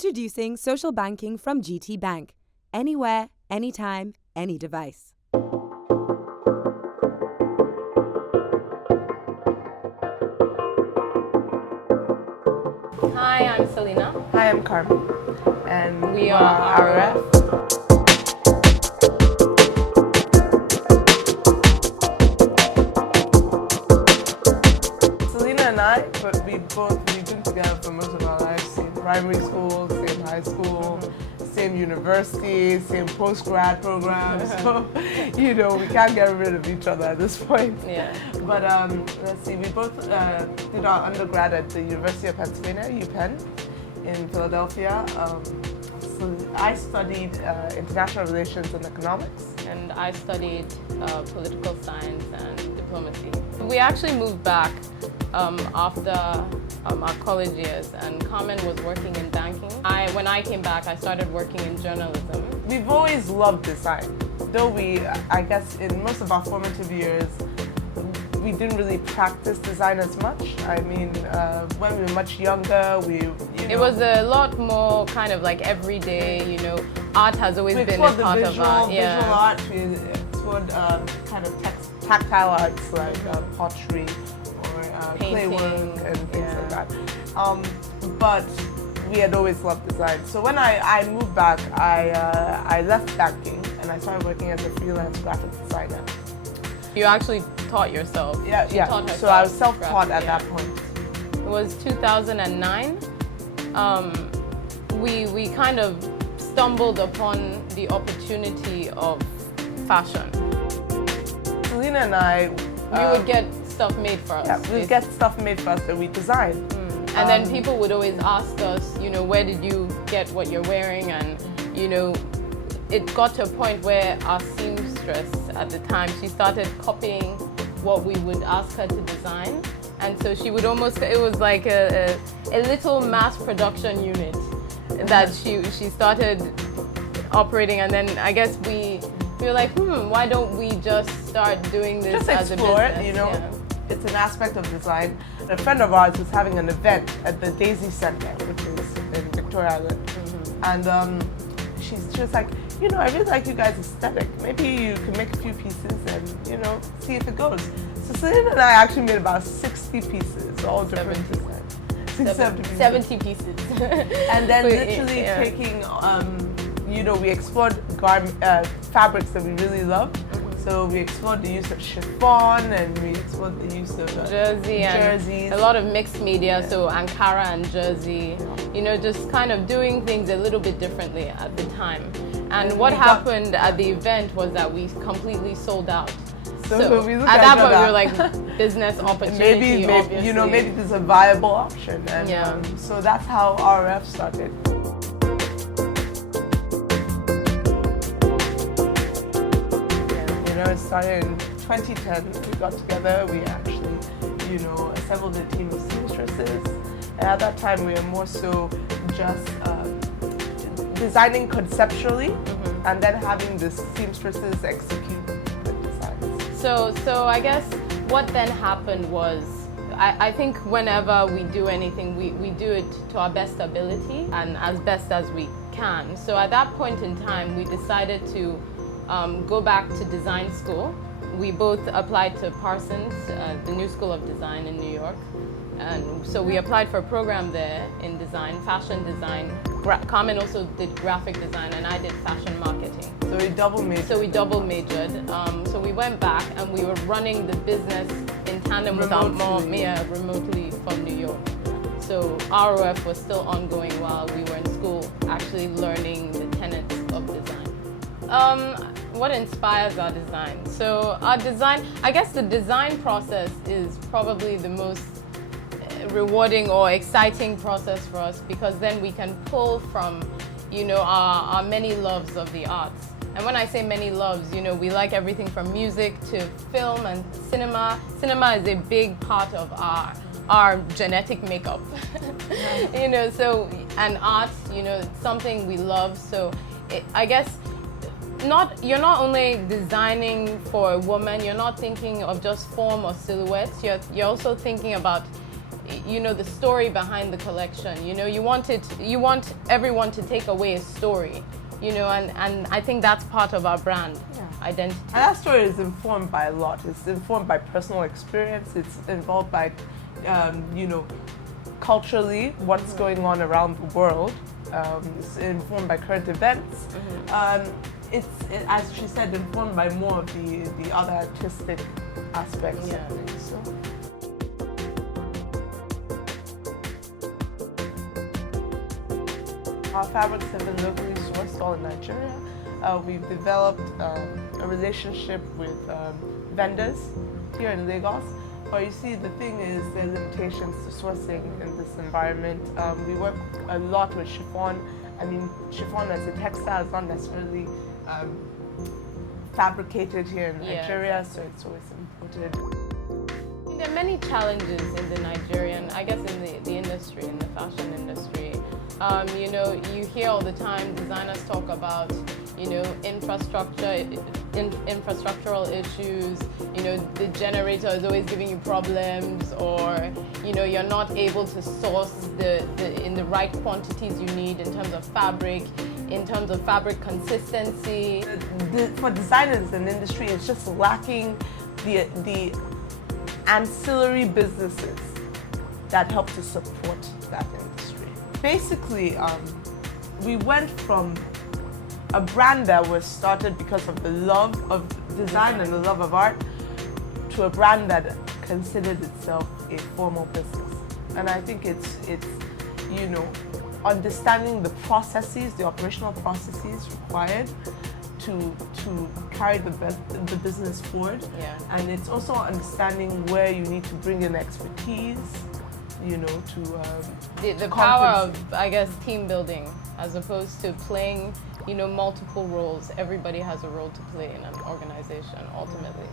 Introducing social banking from GT Bank. Anywhere, anytime, any device. Hi, I'm Selina. Hi, I'm Carmen. And we are ROF. Selina and I, we've been together for most of our lives. Same primary school, same high school, same university, same post-grad program. So, we can't get rid of each other at this point. Yeah. But let's see, we both did our undergrad at the University of Pennsylvania, UPenn, in Philadelphia. So I studied international relations and economics. And I studied political science and diplomacy. We actually moved back after our college years, and Carmen was working in banking. When I came back, I started working in journalism. We've always loved design, though I guess in most of our formative years, we didn't really practice design as much. I mean, when we were much younger, It was a lot more kind of like everyday, art has always been a part of art. Yeah. Visual art, we explored kind of tactile arts like pottery or clay work and things like that. But we had always loved design. So when I moved back, I left banking and I started working as a freelance graphic designer. You actually taught yourself. Yeah. So I was self-taught at that point. It was 2009. We kind of stumbled upon the opportunity of fashion. Selina and I... we would get stuff made for us. Yeah, we would get stuff made for us that we designed. And then people would always ask us, where did you get what you're wearing? And, it got to a point where our seamstress at the time, she started copying what we would ask her to design. And so she would it was like a little mass production unit that she started operating. And then I guess we were like, why don't we just start doing this as a business? Yeah. It's an aspect of design. A friend of ours was having an event at the Daisy Center, which is in Victoria Island. And she's just like, I really like you guys' aesthetic. Maybe you can make a few pieces and, see if it goes. So Selina and I actually made about 60 pieces, all different designs. 70 pieces. And then literally taking, we explored fabrics that we really loved. So we explored the use of chiffon and we explored the use of jerseys. A lot of mixed media, so Ankara and jersey, just kind of doing things a little bit differently at the time. And what happened at the event was that we completely sold out. So at that point we were like, business opportunity, maybe this is a viable option. And so that's how ROF started. It started in 2010. We got together. We actually, assembled a team of seamstresses. And at that time, we were more so just designing conceptually, and then having the seamstresses execute the designs. So I guess what then happened was, I think whenever we do anything, we do it to our best ability and as best as we can. So at that point in time, we decided to go back to design school. We both applied to Parsons, the New School of Design in New York. And so we applied for a program there in design, fashion design. Carmen also did graphic design and I did fashion marketing. So we double majored. So we went back and we were running the business in tandem with our mom, remotely from New York. So ROF was still ongoing while we were in school, actually learning the tenets of design. What inspires our design? So our design, I guess the design process is probably the most rewarding or exciting process for us, because then we can pull from, our many loves of the arts. And when I say many loves, we like everything from music to film and cinema. Cinema is a big part of our genetic makeup. So, and art, it's something we love. So I guess you're not only designing for a woman, you're not thinking of just form or silhouettes, you're also thinking about you know, the story behind the collection. You know, you want everyone to take away a story, you know, and I think that's part of our brand identity. And that story is informed by a lot. It's informed by personal experience. It's involved by, you know, culturally, what's going on around the world. It's informed by current events. It's, as she said, informed by more of the other artistic aspects. Yeah. So. Our fabrics have been locally sourced all in Nigeria. We've developed a relationship with vendors here in Lagos. But you see, the thing is, there are limitations to sourcing in this environment. We work a lot with chiffon. I mean, chiffon as a textile is not necessarily fabricated here in Nigeria, so it's always imported. There are many challenges in the Nigerian, I guess in the industry, in the fashion industry. You know, you hear all the time designers talk about, you know, infrastructural issues, you know, the generator is always giving you problems, or, you know, you're not able to source in the right quantities you need in terms of fabric, in terms of fabric consistency. For designers in the industry, it's just lacking the ancillary businesses that help to support that industry. Basically, we went from a brand that was started because of the love of design and the love of art to a brand that considered itself a formal business. And I think it's you know, understanding the processes, the operational processes required to carry the business forward. Yeah. And it's also understanding where you need to bring in expertise, you know, to the power of, I guess, team building, as opposed to playing, you know, multiple roles. Everybody has a role to play in an organization, ultimately.